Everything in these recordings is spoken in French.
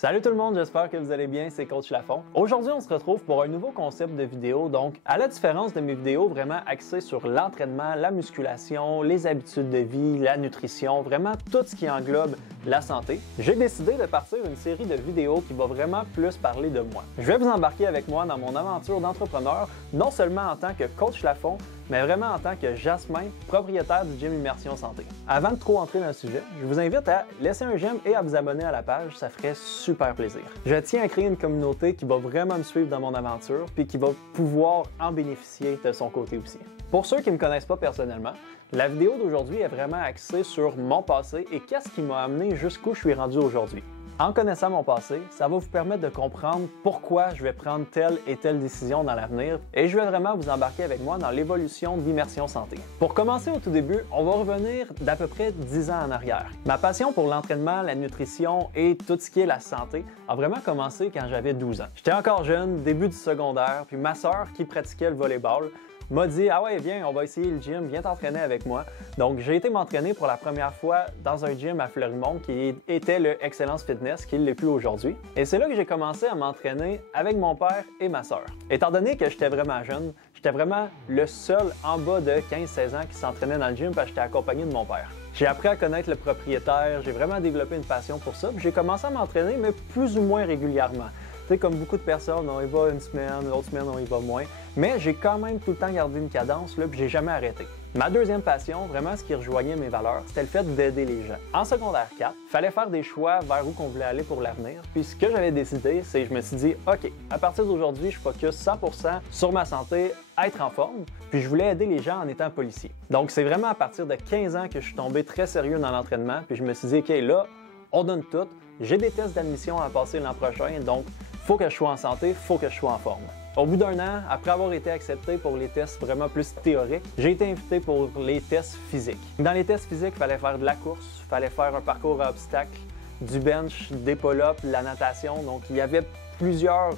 Salut tout le monde, j'espère que vous allez bien, c'est Coach Lafont. Aujourd'hui, on se retrouve pour un nouveau concept de vidéo. Donc, à la différence de mes vidéos vraiment axées sur l'entraînement, la musculation, les habitudes de vie, la nutrition, vraiment tout ce qui englobe la santé, j'ai décidé de partir une série de vidéos qui va vraiment plus parler de moi. Je vais vous embarquer avec moi dans mon aventure d'entrepreneur, non seulement en tant que Coach Lafont, mais vraiment en tant que Jasmin, propriétaire du gym Immersion Santé. Avant de trop entrer dans le sujet, je vous invite à laisser un j'aime et à vous abonner à la page, ça ferait super plaisir. Je tiens à créer une communauté qui va vraiment me suivre dans mon aventure puis qui va pouvoir en bénéficier de son côté aussi. Pour ceux qui ne me connaissent pas personnellement, la vidéo d'aujourd'hui est vraiment axée sur mon passé et qu'est-ce qui m'a amené jusqu'où je suis rendu aujourd'hui. En connaissant mon passé, ça va vous permettre de comprendre pourquoi je vais prendre telle et telle décision dans l'avenir et je vais vraiment vous embarquer avec moi dans l'évolution d'Immersion Santé. Pour commencer au tout début, on va revenir d'à peu près 10 ans en arrière. Ma passion pour l'entraînement, la nutrition et tout ce qui est la santé a vraiment commencé quand j'avais 12 ans. J'étais encore jeune, début du secondaire, puis ma sœur qui pratiquait le volleyball m'a dit « Ah ouais, viens, on va essayer le gym, viens t'entraîner avec moi. » Donc, j'ai été m'entraîner pour la première fois dans un gym à Fleurimont qui était le Excellence Fitness, qui ne l'est plus aujourd'hui. Et c'est là que j'ai commencé à m'entraîner avec mon père et ma sœur. Étant donné que j'étais vraiment jeune, j'étais vraiment le seul en bas de 15-16 ans qui s'entraînait dans le gym parce que j'étais accompagné de mon père. J'ai appris à connaître le propriétaire, j'ai vraiment développé une passion pour ça, puis j'ai commencé à m'entraîner, mais plus ou moins régulièrement. Tu sais, comme beaucoup de personnes, on y va une semaine, l'autre semaine, on y va moins. Mais j'ai quand même tout le temps gardé une cadence, là, puis j'ai jamais arrêté. Ma deuxième passion, vraiment ce qui rejoignait mes valeurs, c'était le fait d'aider les gens. En secondaire 4, il fallait faire des choix vers où qu'on voulait aller pour l'avenir. Puis ce que j'avais décidé, c'est que je me suis dit, OK, à partir d'aujourd'hui, je focus 100% sur ma santé, être en forme, puis je voulais aider les gens en étant policier. Donc c'est vraiment à partir de 15 ans que je suis tombé très sérieux dans l'entraînement, puis je me suis dit, OK, là, on donne tout. J'ai des tests d'admission à passer l'an prochain, donc faut que je sois en santé, faut que je sois en forme. Au bout d'un an, après avoir été accepté pour les tests vraiment plus théoriques, j'ai été invité pour les tests physiques. Dans les tests physiques, il fallait faire de la course, il fallait faire un parcours à obstacles, du bench, des pull-ups, la natation. Donc, il y avait plusieurs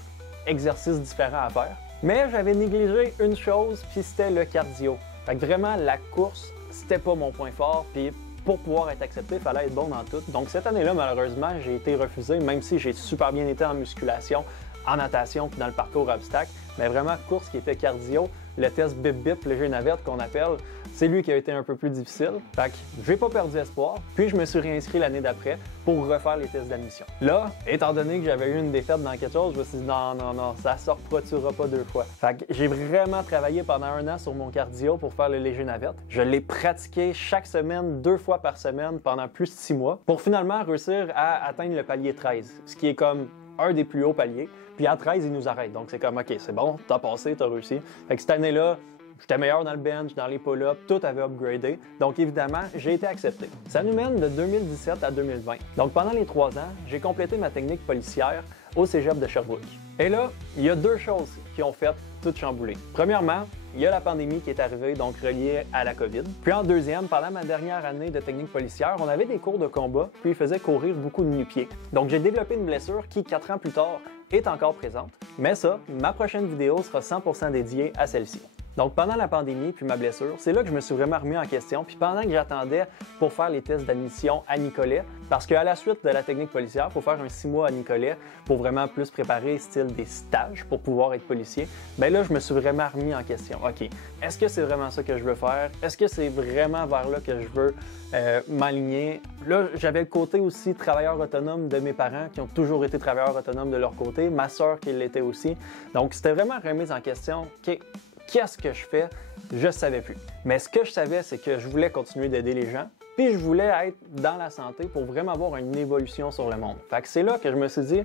exercices différents à faire. Mais j'avais négligé une chose, puis c'était le cardio. Fait que vraiment, la course, c'était pas mon point fort, puis pour pouvoir être accepté, il fallait être bon dans tout. Donc cette année-là, malheureusement, j'ai été refusé, même si j'ai super bien été en musculation, en natation puis dans le parcours obstacle. Mais vraiment, course qui était cardio, le test bip-bip, léger navette qu'on appelle, c'est lui qui a été un peu plus difficile. Fait que j'ai pas perdu espoir, puis je me suis réinscrit l'année d'après pour refaire les tests d'admission. Là, étant donné que j'avais eu une défaite dans quelque chose, je me suis dit non, ça se reproduira pas deux fois. Fait que j'ai vraiment travaillé pendant un an sur mon cardio pour faire le léger navette. Je l'ai pratiqué chaque semaine, 2 fois par semaine pendant plus de 6 mois pour finalement réussir à atteindre le palier 13, ce qui est comme un des plus hauts paliers. Puis à 13, ils nous arrêtent. Donc c'est comme, OK, c'est bon, t'as passé, t'as réussi. Fait que cette année-là, j'étais meilleur dans le bench, dans les pull-ups, tout avait upgradé. Donc évidemment, j'ai été accepté. Ça nous mène de 2017 à 2020. Donc pendant les 3 ans, j'ai complété ma technique policière au cégep de Sherbrooke. Et là, il y a 2 choses qui ont fait tout chambouler. Premièrement, il y a la pandémie qui est arrivée, donc reliée à la COVID. Puis en deuxième, pendant ma dernière année de technique policière, on avait des cours de combat, puis ils faisaient courir beaucoup de nu-pieds. Donc j'ai développé une blessure qui, 4 ans plus tard, est encore présente. Mais ça, ma prochaine vidéo sera 100% dédiée à celle-ci. Donc pendant la pandémie puis ma blessure, c'est là que je me suis vraiment remis en question. Puis pendant que j'attendais pour faire les tests d'admission à Nicolet, parce qu'à la suite de la technique policière, il faut faire un 6 mois à Nicolet pour vraiment plus préparer style des stages pour pouvoir être policier. Bien là, je me suis vraiment remis en question. OK, est-ce que c'est vraiment ça que je veux faire? Est-ce que c'est vraiment vers là que je veux m'aligner? Là, j'avais le côté aussi travailleur autonome de mes parents qui ont toujours été travailleurs autonomes de leur côté, ma sœur qui l'était aussi. Donc c'était vraiment remise en question. OK, qu'est-ce que je fais? Je ne savais plus. Mais ce que je savais, c'est que je voulais continuer d'aider les gens, puis je voulais être dans la santé pour vraiment avoir une évolution sur le monde. Fait que c'est là que je me suis dit,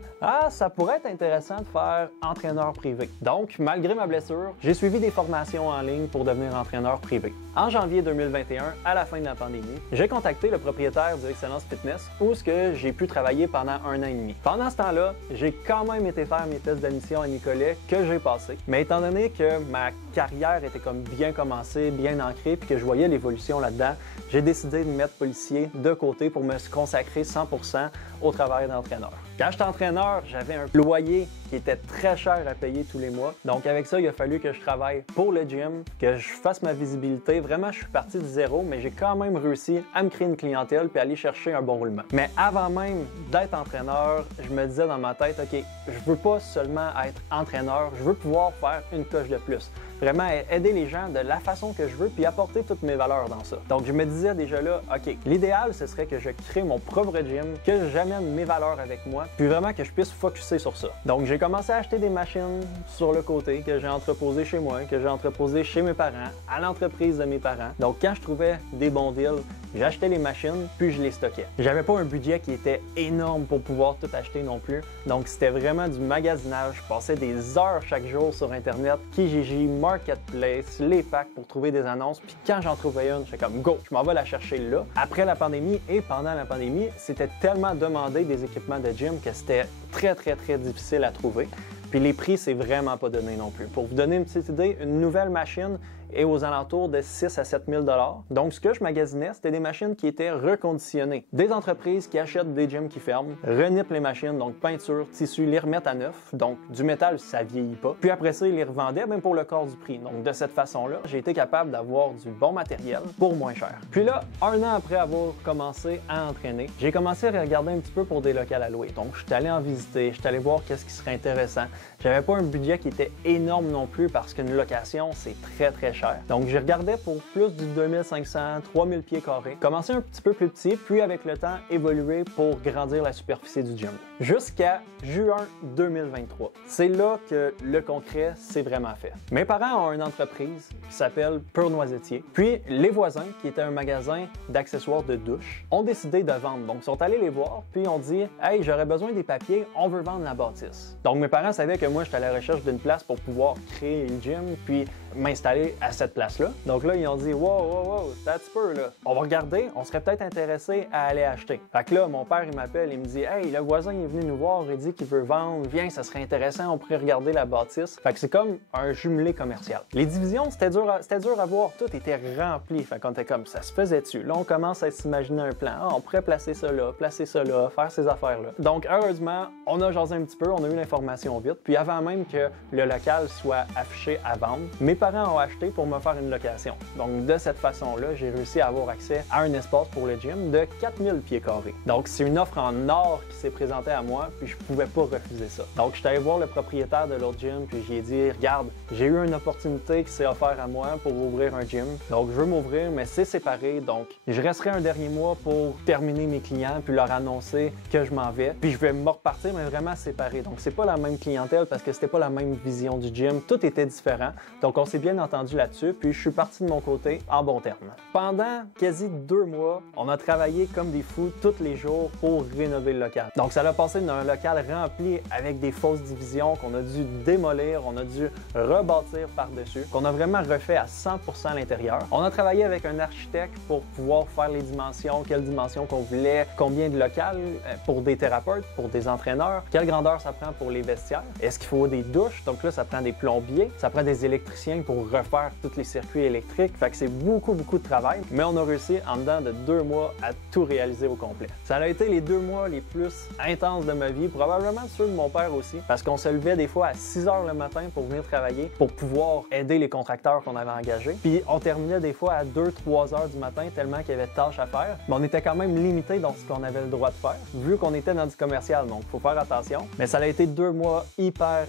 ça pourrait être intéressant de faire entraîneur privé. Donc, malgré ma blessure, j'ai suivi des formations en ligne pour devenir entraîneur privé. En janvier 2021, à la fin de la pandémie, j'ai contacté le propriétaire du Excellence Fitness où j'ai pu travailler pendant 1 an et demi. Pendant ce temps-là, j'ai quand même été faire mes tests d'admission à Nicolet que j'ai passé. Mais étant donné que ma carrière était comme bien commencée, bien ancrée, puis que je voyais l'évolution là-dedans, j'ai décidé de mettre policier de côté pour me consacrer 100% au travail d'entraîneur. Quand j'étais entraîneur, j'avais un loyer qui était très cher à payer tous les mois. Donc avec ça, il a fallu que je travaille pour le gym, que je fasse ma visibilité. Vraiment, je suis parti de zéro, mais j'ai quand même réussi à me créer une clientèle puis aller chercher un bon roulement. Mais avant même d'être entraîneur, je me disais dans ma tête, OK, je veux pas seulement être entraîneur, je veux pouvoir faire une coche de plus. Vraiment aider les gens de la façon que je veux puis apporter toutes mes valeurs dans ça. Donc je me disais déjà là, OK, l'idéal ce serait que je crée mon propre gym, que j'amène mes valeurs avec moi, puis vraiment que je puisse focusser sur ça. Donc j'ai commencé à acheter des machines sur le côté que j'ai entreposées chez moi, que j'ai entreposées chez mes parents, à l'entreprise de mes parents. Donc quand je trouvais des bons deals, j'achetais les machines, puis je les stockais. J'avais pas un budget qui était énorme pour pouvoir tout acheter non plus. Donc c'était vraiment du magasinage. Je passais des heures chaque jour sur Internet, Kijiji, Marketplace, les packs pour trouver des annonces. Puis quand j'en trouvais une, j'étais comme go, je m'en vais la chercher là. Après la pandémie et pendant la pandémie, c'était tellement demandé des équipements de gym que c'était très difficile à trouver. Puis les prix, c'est vraiment pas donné non plus. Pour vous donner une petite idée, une nouvelle machine est aux alentours de 6 à 7 000 $. Donc, ce que je magasinais, c'était des machines qui étaient reconditionnées. Des entreprises qui achètent des gyms qui ferment, renippent les machines, donc peinture, tissu, les remettent à neuf. Donc, du métal, ça vieillit pas. Puis après ça, ils les revendaient même pour le quart du prix. Donc, de cette façon-là, j'ai été capable d'avoir du bon matériel pour moins cher. Puis là, un an après avoir commencé à entraîner, j'ai commencé à regarder un petit peu pour des locales à louer. Donc, je suis allé en visiter, je suis allé voir qu'est-ce qui serait intéressant. J'avais pas un budget qui était énorme non plus parce qu'une location, c'est très cher. Donc, je regardais pour plus du 2500, 3000 pieds carrés. Commencer un petit peu plus petit, puis avec le temps, évoluer pour grandir la superficie du gym. Jusqu'à juin 2023. C'est là que le concret s'est vraiment fait. Mes parents ont une entreprise qui s'appelle Pur Noisettier. Puis, les voisins, qui étaient un magasin d'accessoires de douche, ont décidé de vendre. Donc, ils sont allés les voir, puis ont dit « Hey, j'aurais besoin des papiers, on veut vendre la bâtisse. » Donc, mes parents savaient que moi, j'étais à la recherche d'une place pour pouvoir créer une gym, puis m'installer à cette place-là. Donc là, ils ont dit « Wow, c'est un petit peu, là. On va regarder, on serait peut-être intéressé à aller acheter. » Fait que là, mon père, il m'appelle, il me dit « Hey, le voisin est venu nous voir, il dit qu'il veut vendre, viens, ça serait intéressant, on pourrait regarder la bâtisse. » Fait que c'est comme un jumelé commercial. Les divisions, c'était dur à voir, tout était rempli. Fait qu'on était comme, ça se faisait dessus. Là, on commence à s'imaginer un plan. Ah, on pourrait placer ça là, faire ces affaires-là. Donc, heureusement, on a jasé un petit peu, on a eu l'information vite. Puis avant même que le local soit affiché à vendre, mes parents ont acheté pour me faire une location. Donc, de cette façon-là, j'ai réussi à avoir accès à un espace pour le gym de 4000 pieds carrés. Donc, c'est une offre en or qui s'est présentée à moi, puis je pouvais pas refuser ça. Donc, je suis allé voir le propriétaire de l'autre gym, puis j'ai dit, regarde, j'ai eu une opportunité qui s'est offerte à moi pour ouvrir un gym. Donc, je veux m'ouvrir, mais c'est séparé. Donc, je resterai un dernier mois pour terminer mes clients, puis leur annoncer que je m'en vais. Puis, je vais me repartir, mais vraiment séparé. Donc, c'est pas la même clientèle parce que c'était pas la même vision du gym. Tout était différent. Donc, on s'est bien entendu là-dessus. Puis, je suis parti de mon côté en bon terme. Pendant quasi 2 mois, on a travaillé comme des fous tous les jours pour rénover le local. Donc, ça a passé d'un local rempli avec des fausses divisions qu'on a dû démolir, on a dû rebâtir par-dessus, qu'on a vraiment refait à 100% à l'intérieur. On a travaillé avec un architecte pour pouvoir faire les dimensions, quelles dimensions qu'on voulait, combien de locales pour des thérapeutes, pour des entraîneurs, quelle grandeur ça prend pour les vestiaires, est-ce qu'il faut des douches, donc là ça prend des plombiers, ça prend des électriciens pour refaire tous les circuits électriques, fait que c'est beaucoup de travail, mais on a réussi en dedans de 2 mois à tout réaliser au complet. Ça a été les 2 mois les plus intenses de ma vie, probablement ceux de mon père aussi, parce qu'on se levait des fois à 6 h le matin pour venir travailler, pour pouvoir aider les contracteurs qu'on avait engagés, puis on terminait des fois à 2-3 h du matin tellement qu'il y avait de tâches à faire, mais on était quand même limité dans ce qu'on avait le droit de faire, vu qu'on était dans du commercial, donc il faut faire attention. Mais ça a été 2 mois hyper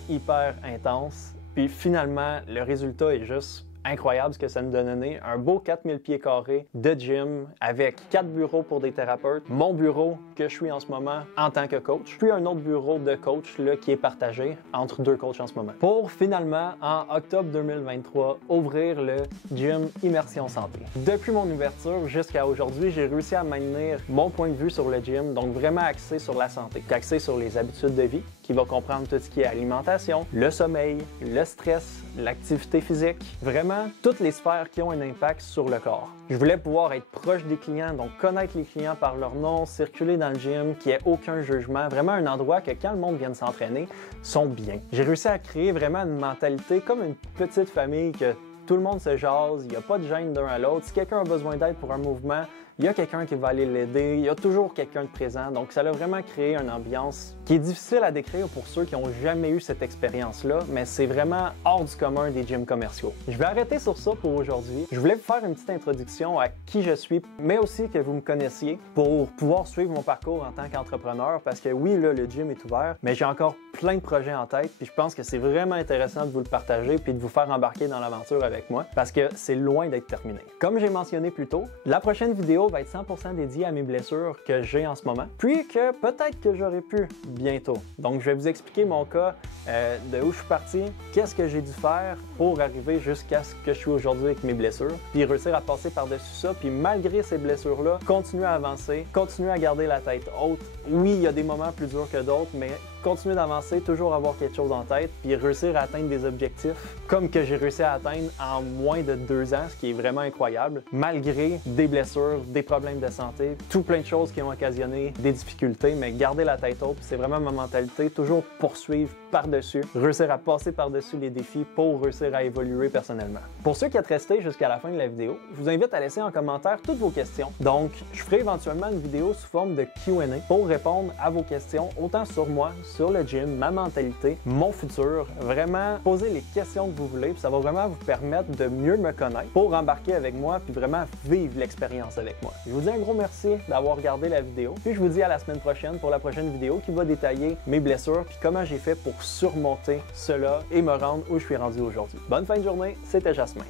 intenses, puis finalement, le résultat est juste incroyable ce que ça nous a donné. Un beau 4000 pieds carrés de gym avec 4 bureaux pour des thérapeutes, mon bureau que je suis en ce moment en tant que coach, puis un autre bureau de coach là, qui est partagé entre 2 coachs en ce moment. Pour finalement, en octobre 2023, ouvrir le gym Immersion Santé. Depuis mon ouverture jusqu'à aujourd'hui, j'ai réussi à maintenir mon point de vue sur le gym, donc vraiment axé sur la santé, axé sur les habitudes de vie, qui va comprendre tout ce qui est alimentation, le sommeil, le stress, l'activité physique, vraiment toutes les sphères qui ont un impact sur le corps. Je voulais pouvoir être proche des clients, donc connaître les clients par leur nom, circuler dans le gym, qu'il n'y ait aucun jugement, vraiment un endroit que quand le monde vient s'entraîner, sont bien. J'ai réussi à créer vraiment une mentalité comme une petite famille que tout le monde se jase, il n'y a pas de gêne d'un à l'autre. Si quelqu'un a besoin d'aide pour un mouvement, il y a quelqu'un qui va aller l'aider, il y a toujours quelqu'un de présent. Donc, ça a vraiment créé une ambiance qui est difficile à décrire pour ceux qui n'ont jamais eu cette expérience-là, mais c'est vraiment hors du commun des gyms commerciaux. Je vais arrêter sur ça pour aujourd'hui. Je voulais vous faire une petite introduction à qui je suis, mais aussi que vous me connaissiez pour pouvoir suivre mon parcours en tant qu'entrepreneur, parce que oui, là, le gym est ouvert, mais j'ai encore plein de projets en tête, puis je pense que c'est vraiment intéressant de vous le partager puis de vous faire embarquer dans l'aventure avec moi, parce que c'est loin d'être terminé. Comme j'ai mentionné plus tôt, la prochaine vidéo va être 100% dédiée à mes blessures que j'ai en ce moment, puis que peut-être que j'aurais pu bientôt. Donc, je vais vous expliquer mon cas, de où je suis parti, qu'est-ce que j'ai dû faire pour arriver jusqu'à ce que je suis aujourd'hui avec mes blessures, puis réussir à passer par-dessus ça, puis malgré ces blessures-là, continuer à avancer, continuer à garder la tête haute. Oui, il y a des moments plus durs que d'autres, mais continuer d'avancer, toujours avoir quelque chose en tête, puis réussir à atteindre des objectifs comme que j'ai réussi à atteindre en moins de 2 ans, ce qui est vraiment incroyable, malgré des blessures, des problèmes de santé, tout plein de choses qui ont occasionné des difficultés, mais garder la tête haute, c'est vraiment ma mentalité, toujours poursuivre par-dessus, réussir à passer par-dessus les défis pour réussir à évoluer personnellement. Pour ceux qui êtes restés jusqu'à la fin de la vidéo, je vous invite à laisser en commentaire toutes vos questions. Donc, je ferai éventuellement une vidéo sous forme de Q&A pour répondre à vos questions, autant sur moi, sur le gym, ma mentalité, mon futur. Vraiment, poser les questions que vous voulez, puis ça va vraiment vous permettre de mieux me connaître pour embarquer avec moi, puis vraiment vivre l'expérience avec moi. Je vous dis un gros merci d'avoir regardé la vidéo, puis je vous dis à la semaine prochaine pour la prochaine vidéo qui va détailler mes blessures, puis comment j'ai fait pour surmonter cela et me rendre où je suis rendu aujourd'hui. Bonne fin de journée, c'était Jasmin.